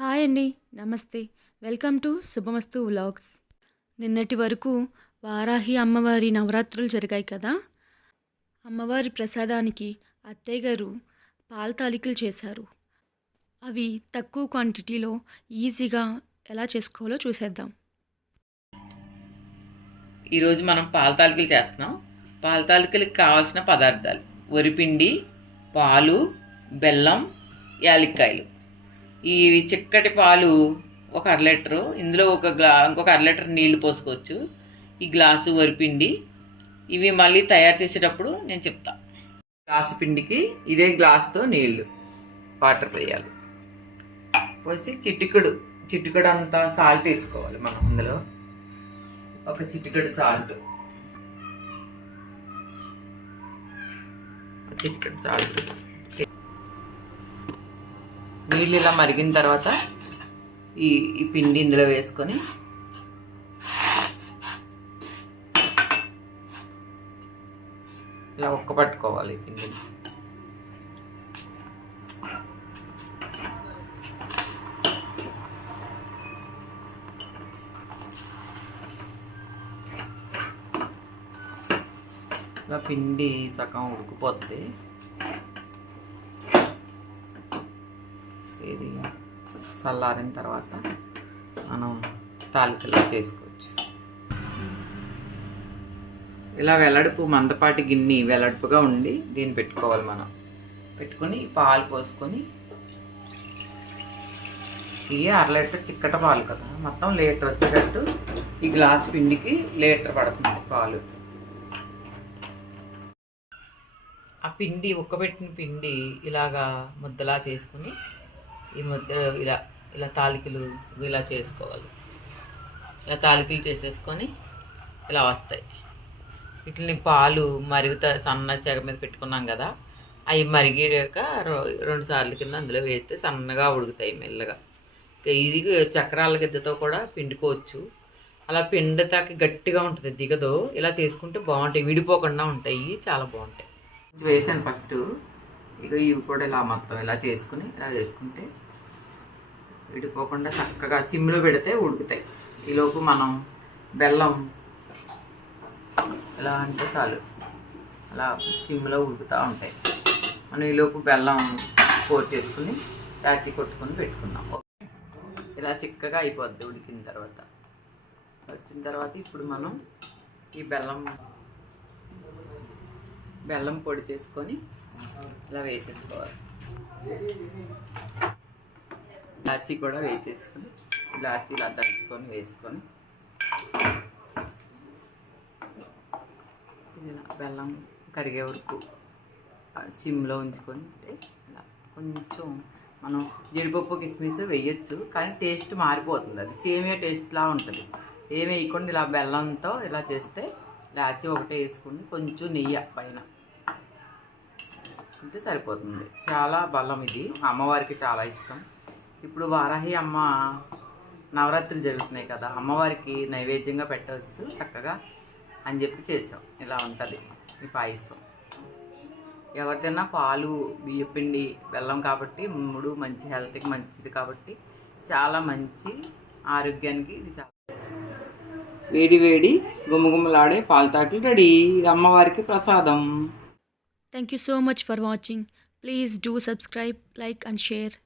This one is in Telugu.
హాయ్ అండి నమస్తే. Welcome to Subhamasthu vlogs. నిన్నటి వరకు వారాహి అమ్మవారి నవరాత్రులు జరిగాయి కదా? అమ్మవారి ప్రసాదానికి అత్తయ్య గారు పాల తాలికలు చేశారు. అవి తక్కువ క్వాంటిటీలో ఈజీగా ఎలా చేసుకోవాలో చూసేద్దాం. ఈరోజు మనం పాల తాలికలు చేస్తున్నాం. పాల తాలికలకి కావాల్సిన పదార్థాలు వరిపిండి పాలు బెల్లం యాలక్కాయలు. ఈ చిక్కటి పాలు ఒక అర లీటరు ఇందులో ఒక గ్లా ఇంకొక అర లీటర్ నీళ్ళు పోసుకోవచ్చు. ఈ గ్లాసు వరిపిండి ఇవి మళ్ళీ తయారు చేసేటప్పుడు నేను చెప్తా. గ్లాసు పిండికి ఇదే గ్లాసుతో నీళ్ళు వాటర్ పోయాలి. పోసి చిటికెడు చిటికెడు అంతా సాల్ట్ వేసుకోవాలి మనం అందులో. ఒక చిటికెడు సాల్ట్. చిటికెడు సాల్ట్. నీళ్ళు ఇలా మరిగిన తర్వాత ఈ ఈ పిండి ఇందులో వేసుకొని ఇలా ఒక్క పట్టుకోవాలి ఈ పిండిని. ఇలా పిండి సగం ఉడికిపోతుంది ఇది చల్లారిన తర్వాత మనం తాలికలు చేసుకోవచ్చు. ఇలా వెల్లడుపు మందపాటి గిన్నె వెల్లడుపుగా ఉండి దీన్ని పెట్టుకోవాలి మనం. పెట్టుకొని పాలు పోసుకొని ఇవి అర లీటర్ చిక్కట పాలు కదా మొత్తం లీటర్ వచ్చేటట్టు ఈ గ్లాస్ పిండికి లీటర్ పడుతుంది పాలు. ఆ పిండి ఉక్కబెట్టిన పిండి ఇలాగా ముద్దలా చేసుకుని ఈ మధ్య ఇలా ఇలా తాలికలు ఇలా చేసుకోవాలి. ఇలా తాలికలు చేసేసుకొని ఇలా వస్తాయి. వీటిని పాలు మరుగుతా సన్న చెగ మీద పెట్టుకున్నాం కదా అవి మరిగాక రెండు సార్లు కింద అందులో వేస్తే సన్నగా ఉడుకుతాయి మెల్లగా. ఇది చక్రాల గిద్దతో కూడా పిండుకోవచ్చు. అలా పిండతాకి గట్టిగా ఉంటుంది దిగదు. ఇలా చేసుకుంటే బాగుంటాయి విడిపోకుండా ఉంటాయి చాలా బాగుంటాయి. వేసాను ఫస్ట్. ఇక ఇవి కూడా ఇలా మొత్తం ఇలా చేసుకుని ఇలా చేసుకుంటే విడిపోకుండా చక్కగా సిమ్లో పెడితే ఉడుకుతాయి. ఈలోపు మనం బెల్లం ఎలా అంటే చాలు. అలా సిమ్లో ఉడుకుతూ ఉంటాయి. మనం ఈలోపు బెల్లం పోర్ చేసుకుని దాచి కొట్టుకొని పెట్టుకున్నాం ఇలా చిక్కగా అయిపోద్ది ఉడికిన తర్వాత. వచ్చిన తర్వాత ఇప్పుడు మనం ఈ బెల్లం బెల్లం పొడి చేసుకొని ఇలా వేసేసుకోవాలి. ఇలాచీ కూడా వేసేసుకొని ఇలాచీ ఇలా దంచుకొని వేసుకొని. ఇలా బెల్లం కరిగే వరకు సిమ్లో ఉంచుకొని ఇలా కొంచెం మనం జీడిపప్పు కిస్మిస్ వేయచ్చు కానీ టేస్ట్ మారిపోతుంది. అది సేమియా టేస్ట్లా ఉంటుంది. ఏమి వేయకుండా ఇలా బెల్లంతో ఇలా చేస్తే లాచి ఒకటే వేసుకుని కొంచెం నెయ్యి పైన వేసుకుంటే సరిపోతుంది. చాలా బలం ఇది. అమ్మవారికి చాలా ఇష్టం. ఇప్పుడు వారాహి అమ్మ నవరాత్రులు జరుగుతున్నాయి కదా అమ్మవారికి నైవేద్యంగా పెట్టవచ్చు చక్కగా అని చెప్పి చేసాం. ఇలా ఉంటుంది ఈ పాయసం. ఎవరిదైనా పాలు బియ్యపిండి బెల్లం కాబట్టి మూడు మంచి హెల్త్కి మంచిది కాబట్టి చాలా మంచి ఆరోగ్యానికి ఇది చాలా వేడి వేడి గుమ్మగుమ్మలాడే పాలతాకులు రెడీ. ఇది అమ్మవారికి ప్రసాదం. Thank you so much for watching please do subscribe like and share